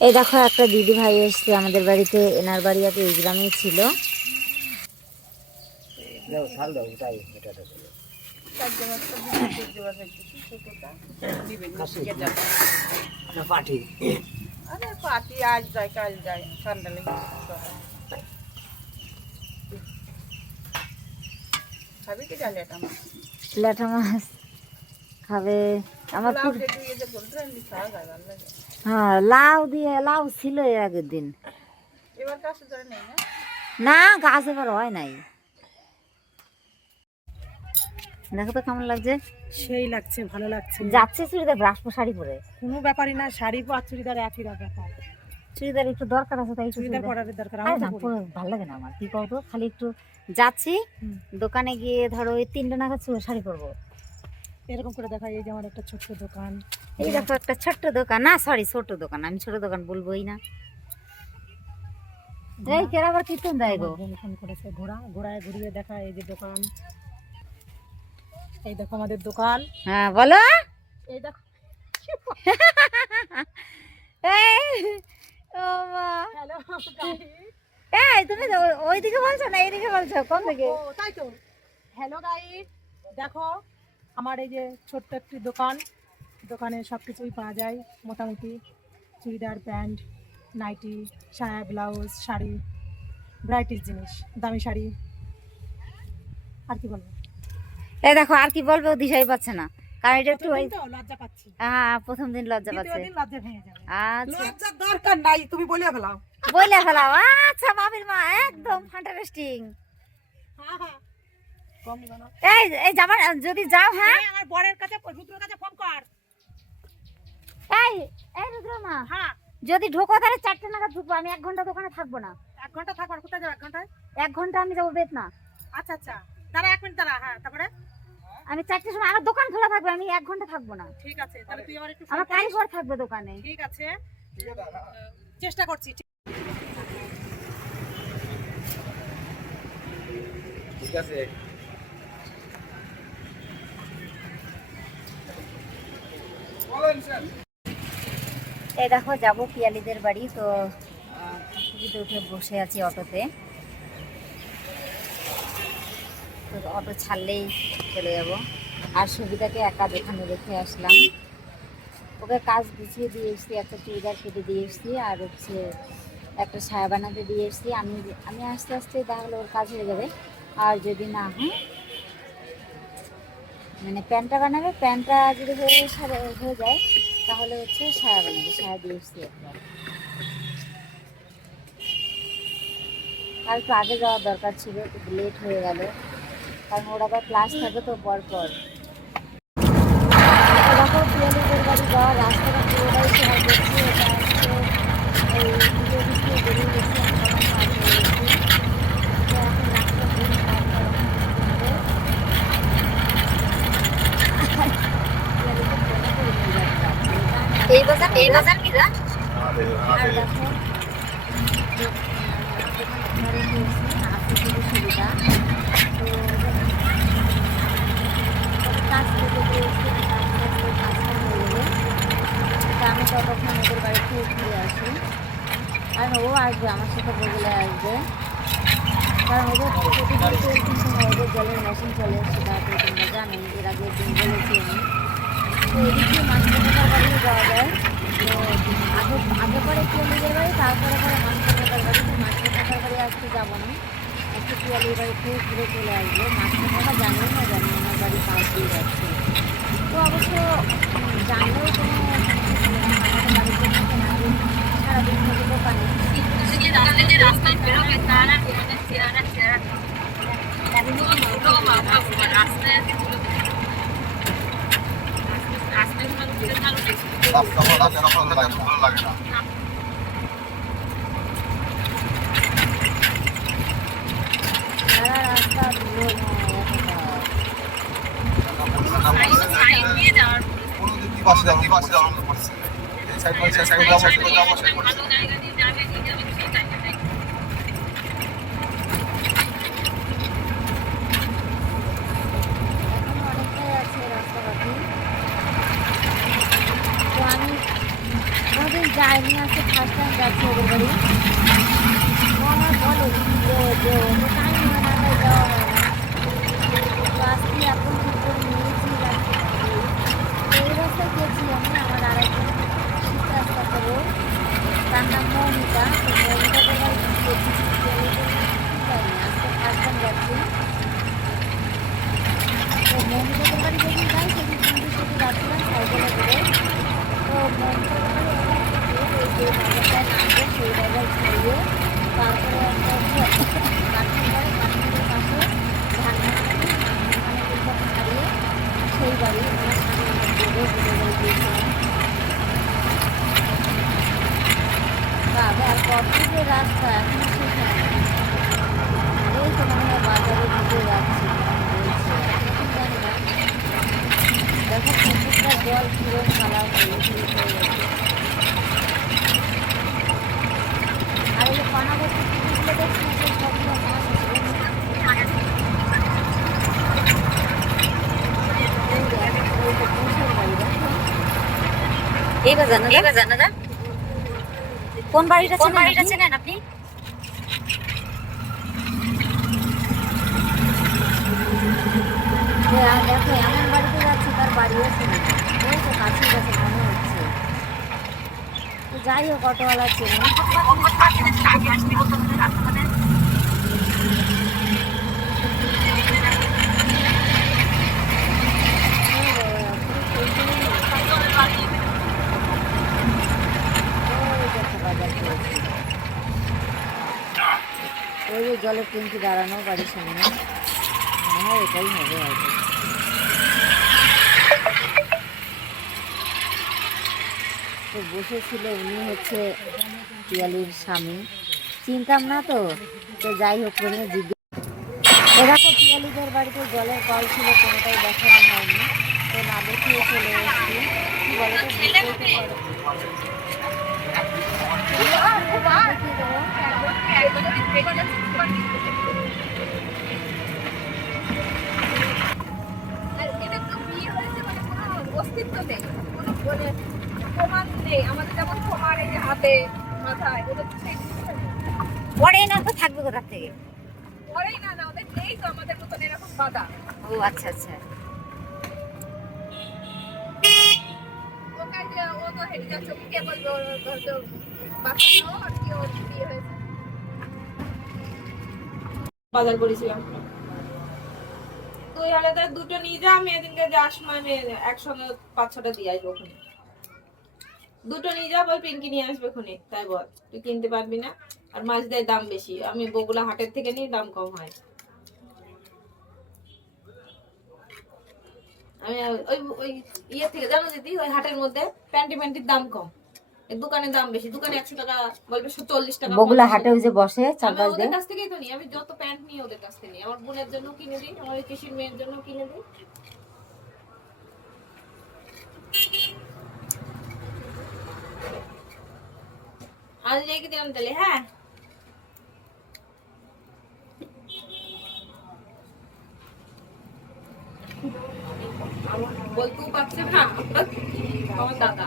এই দেখো একটা দিদি ভাই এসছে আমাদের বাড়িতে, এনার বাড়ি আগে এই গ্রামেই ছিল। ল্যাটা মাছ খাবে আমার খুব। হ্যাঁ লাউ দিয়ে, লাউ ছিল এর আগের দিন। না গাছ এবার হয় নাই। দেখো তো কেমন লাগছে। সেই লাগছে, ভালো লাগছে। যাচ্ছে চুড়িদার, ব্রাশপো শাড়ি পরে কোনো ব্যাপারই না, শাড়ি আর চুড়িদার একই ব্যাপার। চুড়িদার একটু দরকার আছে তাই চুড়িদার পরার দরকার। ভালো লাগে না আমার, কি কতো খালি একটু যাচ্ছি দোকানে গিয়ে ধরো ওই 3টা নাগাদ শাড়ি পরবো এরকম করে দেখা। এই যে আমার একটা ছোট্ট দোকান, এই দেখো একটা ছোট্ট দোকান, না সরি ছোট দোকান, আমি ছোট দোকান বলবোই না। এই কেরা আবার কীর্তন দেয় গো, ফোন করেছে। ঘোড়ায় ঘুরিয়ে দেখা। এই যে দোকান, এই দেখো আমাদের দোকান। হ্যাঁ বলো। এই দেখো ও মা, হ্যালো এই তুমি ওইদিকে বলছো না এইদিকে বলছো, কোন দিকে? ও তাই তো। হ্যালো গাইস, দেখো আমার এই যে ছোট্ট একটি দোকান। দোকানে সব কিছুই পাওয়া যায় মোটামুটি। চুড়িদার, প্যান্ট, নাইটি, সায়া, ব্লাউজ, শাড়ি, ভ্যারাইটিস জিনিস, দামি শাড়ি। আর কি বলবো? এই দেখো আর কি বলবো, দিশাই পাচ্ছে না, কারণ এটা একটু লজ্জা পাচ্ছি। হ্যাঁ প্রথম দিন লজ্জা পাচ্ছে। লজ্জা ভেঙে যাবে। আচ্ছা লজ্জার দরকার নাই, তুমি বলে ফেলাও। বলে ফেলাও। আচ্ছা বাবির মা একদম ফান্টাস্টিং। হ্যাঁ হ্যাঁ, কম নিবা না। এই এই যাবার যদি যাও, হ্যাঁ আমার বরের কাছে, রুদ্রের কাছে ফোন কর। এই এই রুদ্র মা, হ্যাঁ যদি ঢোকো তাহলে 4টে নাগাদ ঢুকবো, আমি 1 ঘন্টা দোকানে থাকবো না। 1 ঘন্টা থাকবার। কোথায় যাবে 1 ঘন্টায়? 1 ঘন্টা আমি যাবো বেতনা। আচ্ছা আচ্ছা, দাঁড়া 1 মিনিট দাঁড়া। হ্যাঁ তারপরে? আমি 4টের সময় আমার দোকান খোলা থাকবে, আমি 1 ঘন্টা থাকবো না। ঠিক আছে, তাহলে তুই আমার একটু আমার কারিগর থাকবে দোকানে। ঠিক আছে, চেষ্টা করছি। ঠিক আছে। এই দেখো যাবো পিয়ালিদের বাড়ি, তো টিকিটে উঠে বসে আছি অটোতে। তো অটো ছাড়লেই চলে যাব। আর সুবিধাকে একা দোকানে রেখে আসলাম, ওকে কাজ গুছিয়ে দিয়ে এসছি, একটা চুড়িদার কেটে দিয়ে এসছি, আর হচ্ছে একটা সায়া বানাতে দিয়ে এসছি। আমি আস্তে আস্তে তাহলে ওর কাজ হয়ে যাবে। আর যদি না হয় মানে প্যান্টটা বানাবে, প্যান্টটা যদি হয়ে যায় তাহলে হচ্ছে সায়া বানাবে, সায়া দিয়ে এসছি একবার। আর একটু আগে যাওয়ার দরকার ছিল, একটু লেট হয়ে গেল, কারণ ওর আবার ক্লাস থাকে তো পরপর। দেখো পিয়ালিদের বাড়ি যাওয়ার রাস্তাটা পুরোটাই শেয়ার করছি। এটা হচ্ছে এই ভিডিও ভিডিও বেরিয়ে গেছি, আমি তখন পার হয়ে গেছি। তো এখন রাস্তা দিন এই বাজার কি না? আর দেখো ঘরে গিয়েছি, আসতে খুবই সুবিধা। তো কাজ থেকে দিয়েছি, কাজটা হয়ে গেলে তা আমি ততক্ষণ ওদের বাড়িতে ঘুরে আসি। আর ও আসবে আমার সাথে, বগলে আসবে, কারণ ওদের প্রতিদিন তেল কিনতে হয়, ওদের জলের মেশিন চলে, সেটা তো তোমরা জানোই, এর আগের দিন বলেছি আমি। তো এদিকে মাছটাকার বাড়িও যাওয়া যায়। তো আগে পরে পিয়ালিদের বাড়ি, তারপরে মাছটাকার বাড়ি। তো মাছটাকার বাড়ি আজকে যাবো না, আজকে পিয়ালির বাড়িতে ঘুরে চলে আসবো। মাছটাকা জানি না, জানি আমার বাড়ি পাশ দিয়ে যাচ্ছে। তো অবশ্য জানলেও কোনো আমাদের বাড়িতে থাকে না, যে সারাদিন থেকে দোকানে। রাস্তায় বেরোবে তারা রাস্তা অনেকটাই আছে রাস্তাঘাটে। তো আমি কোনোদিন যায়নি, আজকে ফার্স্ট টাইম যাচ্ছি ওদের বাড়ি। ও আমার বলে যে টাইম হয় না, তাই যাওয়া হয় না। তো আজকে এখন ঠিক করে নিয়েছি যাচ্ছি। তো এই রাস্তায় গেছি আমি, আমার আরেকজন শীত রাস্তা করবো, তার নাম মৌমিতা। তো মৌমিতাদের বাড়ি গেছি, যাইনি, আজকে ফার্স্ট টাইম যাচ্ছি। তো মৌমিতাদের বাড়ি যেদিন যাই সেদিন কিন্তু শুধু যাচ্ছিলাম সাইকেলে করে। তো মৌমিতাদের বাড়ি ওই যে বাজারটায় নামবো, সেই বাজার ছাড়িয়ে তারপরে একটা হচ্ছে কাঠের বাড়ি, কাঠের পাশে ধানমানি ছাড়িয়ে সেই বাড়ি আমার সামনে দেবে বাড়ি গিয়েছিলাম। বাবা আর কত যে রাস্তা এখনো শেষ হয় না। এই তো মনে হয় বাজারে ঢুকে যাচ্ছি, বলছে এখন জানি না। দেখো পুকুরটা জল কিরম কালার হয়ে গেছে। আর এই যে পানাবর্তী পুকুরগুলো দেখছি সেই সবগুলো মাছ আছে। এইবার জানা না কোন বাড়িটা চেনেন আপনি? দেখো এমন বাড়িতে যাচ্ছি তার বাড়িও চেনে না, ওই তো কাছে গেছে মনে হচ্ছে। তো যাই হোক অটোওয়ালা চেনে। ওই যে জলের ট্যাঙ্কি দাঁড়ানো বাড়ির সামনে, মনে হয় এটাই হবে হয়তো। তো বসেছিল উনি হচ্ছে পিয়ালির স্বামী, চিনতাম না তো। তো যাই হোক করে জিজ্ঞেস, এরকম পিয়ালিদের বাড়িতে জলের কল ছিল, কোনোটাই দেখানো হয়নি। তো না দেখিয়ে চলে এসেছি। কি বলো তো, বুঝতেই তো পারো। অস্তিত্ব নেই, কোনো মানে প্রমাণ নেই আমাদের, যেমন তোমার এই যে হাতে মাথায় ওদের তো সেই জিনিসটা নেই। পরেই না তো থাকবে কোথা থেকে? পরেই না ওদের নেই তো আমাদের মতন এরকম বাধা। ও আচ্ছা আচ্ছা। ওকে যে ও তো হেঁটে যাচ্ছে, কে বলবে ওর তো বাচ্চা নাও আর কি ওর বিয়ে হয়েছে। বাজার করেছিলাম তুই হলে তার দুটো নিয়ে যা, আমি এদিনকে যাস মানে একসঙ্গে 5-6টা দিয়ে আসবো ওখানে। দুটো নিয়ে যা, বল পিঙ্কি নিয়ে আসবে ওখানে, তাই বল তুই কিনতে পারবি না। আর মাছ দেয় দাম বেশি, আমি বগুলা হাটের থেকে নিই, দাম কম হয়। আমি ওই ওই ইয়ে থেকে জানো দিদি, ওই হাটের মধ্যে প্যান্টির দাম কম, দোকানের দাম বেশি। দোকানে 100 টাকা বলবে, 40 টাকা। বগুলা হাটে ওই যে বসে চারপাশ ওদের দিয়ে, কাছ থেকেই তো নিই আমি, যত প্যান্ট নিই ওদের কাছ থেকে নিই। আমার বোনের জন্য কিনে দিই, আমার পিসির মেয়ের জন্য কিনে দিই। আজ রেখে দিলাম তাহলে, হ্যাঁ। বলতেও পারছে না আমার দাদা।